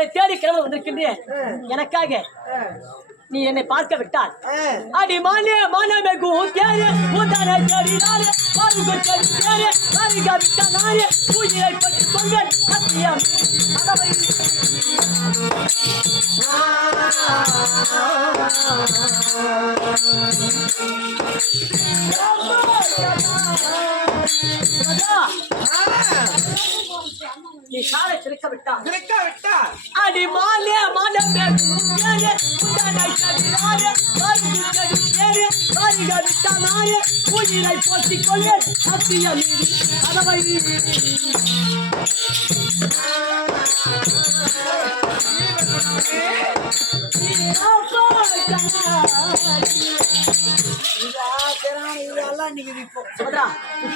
உன்னை தேடி கிளம்ப வந்திருக்கின்றேன். எனக்காக நீ என்னை பார்க்க விட்டால் அடி மானே மானமே கூத்தேரே கூத்தானே தேடினாரே பாருங்க தேடினாரே பாருங்க விட்டானாரே பூஜையை பற்றி சொல்வேன் சத்தியம் அதவை நீ சாலை திறக்க விட்டா அடி மாலே மானமே கூத்தேரே கூத்தானே தேடினாரே பாருங்க தேடினாரே பாருங்க விட்டானாரே பூஜையை பற்றி சொல்வேன் சத்தியம் அதவை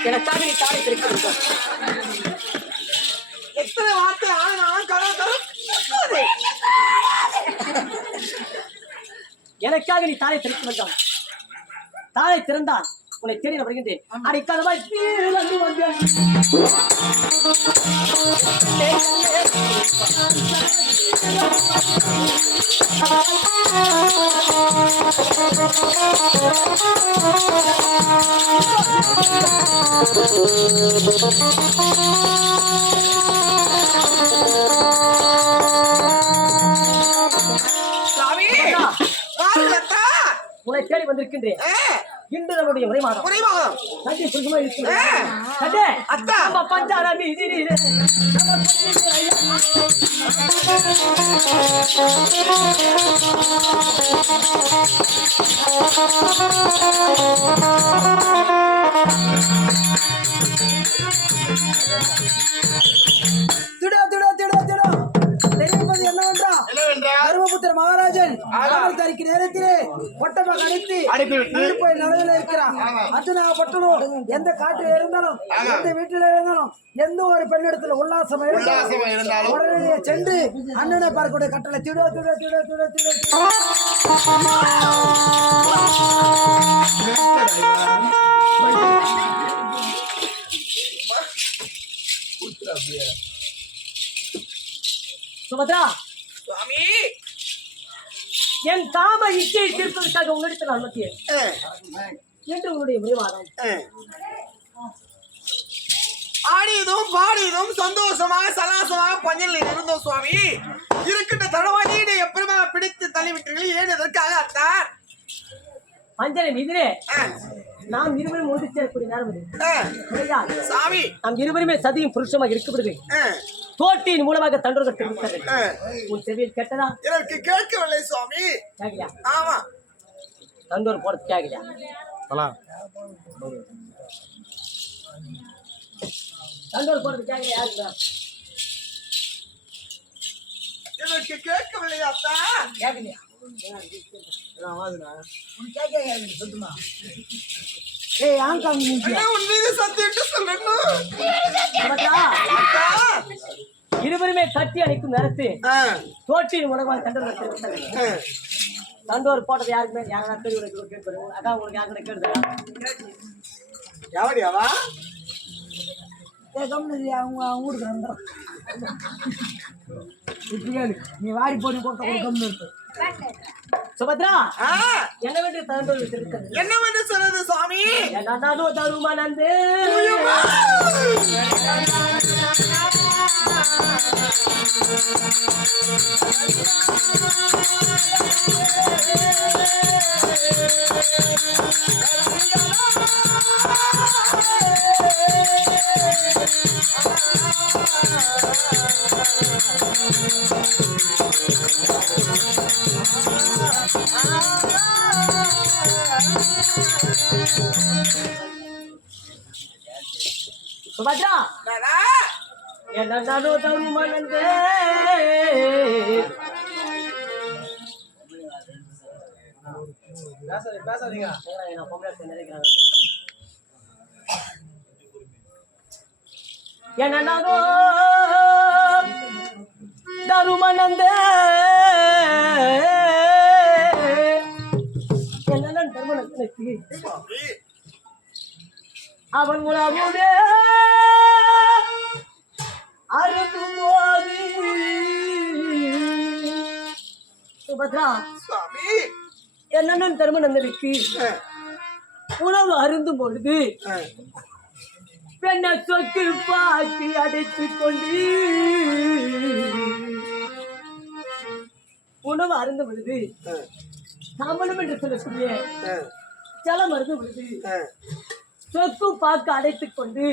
எனக்காக நீ தாரை திறக்க எத்தனை வார்த்தை எனக்காக நீ தாரை திறக்க வேண்டாம். தாரை திறந்தால் உன்னை தேடி நான் வருகின்றேன். அடைக்காலமாய் கீழந்து வந்தேன். உன்னை தேடி வந்திருக்கின்றேன். இன்று நம்முடைய உரைமாதம் நன்றி சுருக்கமா இருக்கிறேன். பஞ்சார நீதி தர்மபுத்திர மகாராஜன் தரிக்கு நேரத்திலே பொட்டமாக அடித்து நிலையில இருக்கிறான். அர்ஜுனாகப்பட்டனும் எந்த காட்டில் இருந்தாலும் எந்த வீட்டில இருந்தாலும் எந்த ஒரு பெண்ணிடத்துல உல்லாசம் இருந்தாலும் உடனே சென்று அண்ணனை பார்க்கக்கூடிய கட்டளை திடோ திடோ திடோ திடோ திடோ சுபத்ரா சுவாமி என் காம இச்சையை தீர்ப்பதற்காக உன்னிடத்தில் அனுமதியேன் என்று உன்னுடைய விவாதம். ஆடியதும் பாடியதும் சந்தோஷமாக சலாசமாக பஞ்சல் இருந்தோம் சுவாமி. இருக்கின்ற தடவாடியை எப்படிமாக பிடித்து தள்ளிவிட்டீர்கள்? ஏன் எதற்காக அத்தான்? பஞ்சனை எதிரே நாம் இருவரும் ஒன்று சேரக்கூடிய நேரம் சாமி. நாம் இருவருமே சதியும் புருஷமாக இருக்கப்படுது. தோட்டியின் மூலமாக தண்டோர்கள் தெரிவித்தார்கள். உன் செவியில் கேட்டதா? எனக்கு கேட்கவில்லை சுவாமி. கேட்கலையா? ஆமா. தண்டோர் போறது கேட்கலையா? தண்டோர் போறது கேட்கலையா? யாருங்க எனக்கு கேட்கவில்லை அத்தா. கேட்கலையா? இருவருமே கட்டி அணைக்கும் நேரத்து தோற்றின் உலகமாக தண்டோர் போட்டது யாருக்குமே யாரா தெரியும் கேட்பது. அக்கா உங்களுக்கு யாரு கேட்குதா? எவடியாவா ஊருக்கு நீ வாடி போட்டு கொடுக்க இருக்கு. சுபத்ரா என்னவென்று தண்டோர் இருக்கிறது? என்னவென்று சொல்றது சுவாமி? என்னோ தருமானந்தே சுபத்ரா என்னோ தருமானந்தே பேசாதீங்க. என்னோ தருமானந்தே என்ன தருமானந்தே அவன் உணவுடே அறுக்கும் போது சுபத்ரா சுவாமி என் அண்ணன் தர்மநந்தனுக்கு உணவு அருந்தும் பொழுது பெண்ணை சொக்கு பாக்கி அடைத்துக் கொண்டு உணவு அருந்தும் பொழுது தாமனம் என்று சொல்லக்கூடிய ஜலம் அருந்தும் பொழுது சொக்கு பாக்கு அடைத்துக் கொண்டு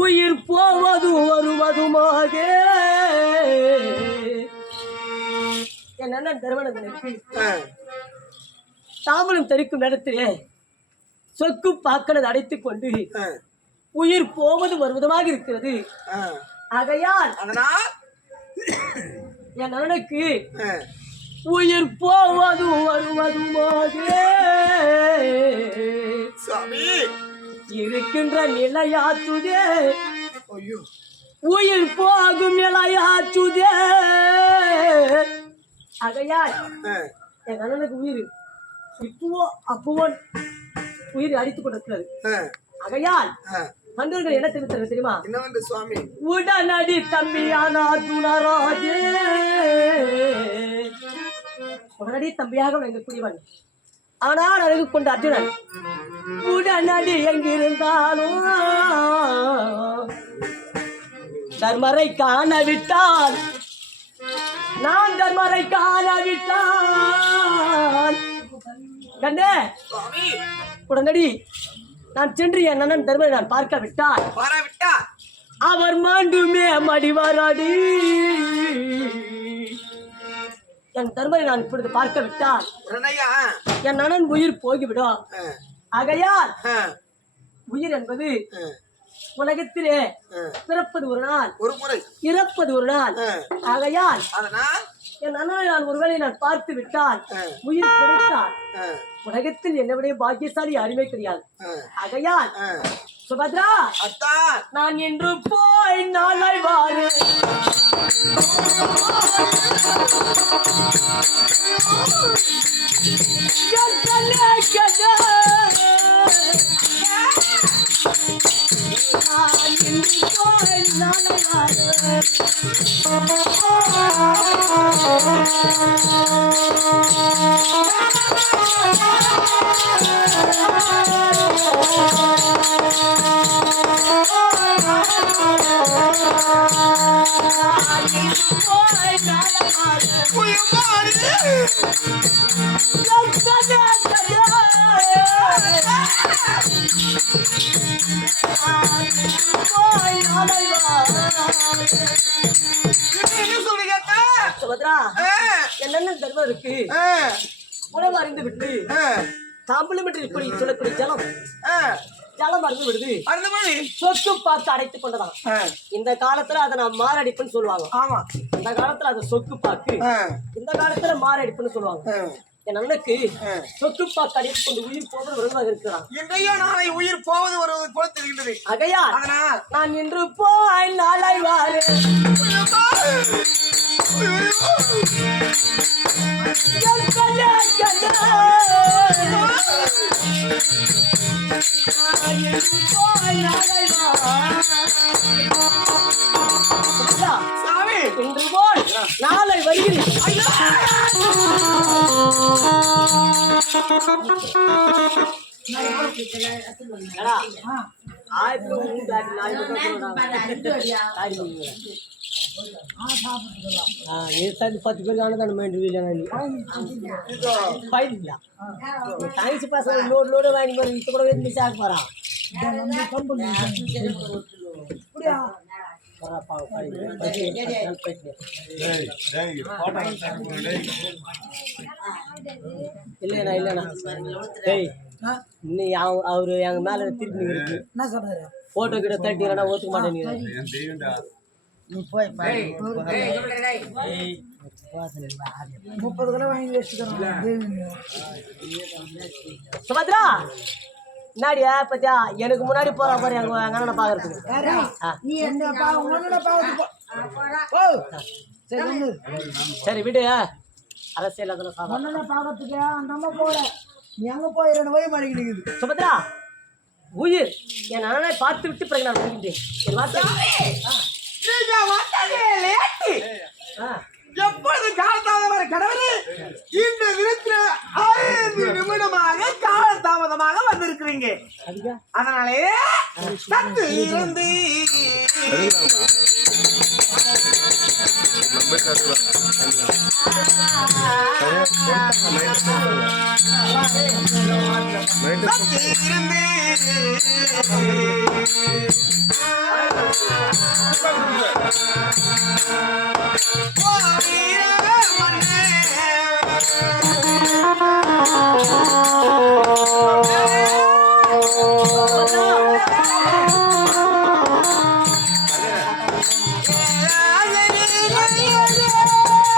உயிர் போவதும் வருவதுமாக என் அண்ணன் தர்மநந்தனுக்கு தாமனம் தரிக்கும் நேரத்திலே சொக்கு பாக்களை அடைத்துக் கொண்டு உயிர் போவது வருவதுமாக இருக்கிறது. ஆகையால் என் அண்ணனுக்கு உயிர் போவதும் வருவதுமாக இருக்கின்ற நிலையாத்துதே உயிர் போகும் நிலையாத்துதே. ஆகையால் என் அண்ணனுக்கு உயிர் இப்பவோ அப்பவோ உயிர் அடித்துக் கொண்டிருக்கிறது. ஆகையால் மன்னர்கள் என்ன தெரிவித்தார்கள் தெரியுமா? என்னவென்று சுவாமி? உடனடி தம்பியானா துணராஜே, உடனடி தம்பியாக விளங்கக்கூடியவன். ஆனால் அழகு கொண்ட அர்ஜுனன் உடனடி எங்கிருந்தாலும் தர்மரை காணவிட்டால் நான் தர்மரை காணவிட்டால் கண்ணே உடனடி நான் சென்று என் அண்ணன் தர்மரை நான் பார்க்க விட்டால் அவர் மாண்டுமே மடிவாராடி. என் தர்மரை நான் இப்பொழுது பார்க்க விட்டால் என் அண்ணன் உயிர் போய்விடும். ஆகையால் உயிர் என்பது உலகத்திலே பிறப்பது ஒரு நாள், ஒரு முறை இறப்பது ஒரு நாள். ஆகையால் என் அண்ணனை நான் ஒருவேளை நான் பார்த்து விட்டால் உயிர் கிடைத்தால் உலகத்தில் என்னுடைய பாக்கியசாலி அருமை கிடையாது. ஆகையால் சுபத்ரா நான் இன்று போய் நாளை வாரு சுபத்ரா என்ன தர்மம் இருக்கு உணவு அறிந்து விட்டு காம்ப்ளிமெண்டரி இப்படி சொல்லக்கூடிய ஜலம் ஜலம் அருந்து விடுது சொத்து பார்த்து அடைத்துக் கொண்டதான். இந்த காலத்துல அதை நான் மாரடிப்புன்னு சொல்லுவாங்க. ஆமா, இந்த காலத்துல அதை சொக்கு பாக்கு, இந்த காலத்துல மாரடிப்புன்னு சொல்லுவாங்க. என் அண்ணனுக்கு சொத்து பாக்கு அடைத்துக் கொண்டு உயிர் போவது வருவதாக இருக்கிறான். இன்றையோ நாளை உயிர் போவது வருவது போல தெரிகின்றது. ஆகையா நான் இன்று போய் நாளை வாரு இன்று போல் நாளை வருகிறேன். பத்து பேர் தானே சயின்ஸ் பசங்க லோடு லோடு வாங்கி போற இப்போ கூட மிஸ் ஆக போறான். இல்லைண்ணா இல்லைண்ணா இன்னும் அவரு எங்க மேல திருப்பி இருக்கு. என்ன சொல்றாரு? போட்டோ கிட்ட தட்டினா ஒத்துக்க மாட்டேங்க. சுபத்ரா நாடியா பத்தியா எனக்கு முன்னாடி போறா பாரு எங்க அண்ணனை பாக்குறதுக்கு. சரி விடு, அரசியல் அதெல்லாம் பாக்கிறதுக்கு அந்த அம்மா போற நீ அங்க போய் 2 வயது மாறிக்கிட்டு. சுபத்ரா உயிர் என் அண்ணனை பார்த்து விட்டு பிறகு நான் வருகின்றேன். எப்பொழுது காலத்தால் வர இருந்து இருந்து